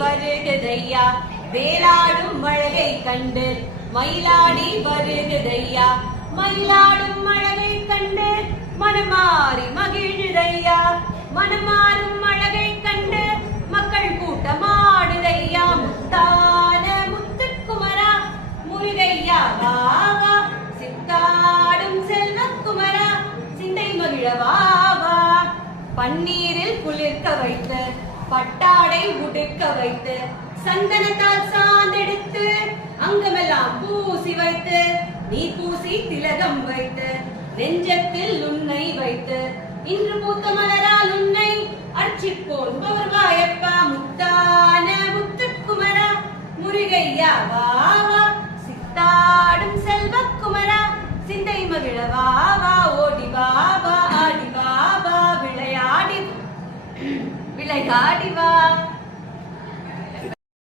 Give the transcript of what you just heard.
வருகுதையா வேலாடும் அழகை கண்டு மயிலாடி வருகுதையா மயிலாடும் அழகை கண்டு மனமாறி மகிழுதையா மனமாறும் அழகை கண்டு மக்கள் கூட்டமாடுதையா முத்தான முத்துக்குமரா முருகையா வாவா சித்தாடும் செல்வக்குமரா சிந்தை மகிழவாவா பன்னீரில் குளிர்க்க வைத்து பட்டாடை உடுக்க வைத்து சந்தனத்தால் சாந்தெடுத்து அங்கமெல்லாம் பூசி வைத்து நீ பூசி திலகம் வைத்து நெஞ்சத்தில் உன்னை வைத்து இன்று பூத்த மலரால் உன்னை அர்ச்சிப்போன் பவர்வாயப்பா முத்தான முத்துக்குமரா முருகையா வாவா சித்தாடும் செல்வக்குமரா சிந்தை மகிழ வாவா ஓடி வாவா ஆடி வாவா விளையாடி வா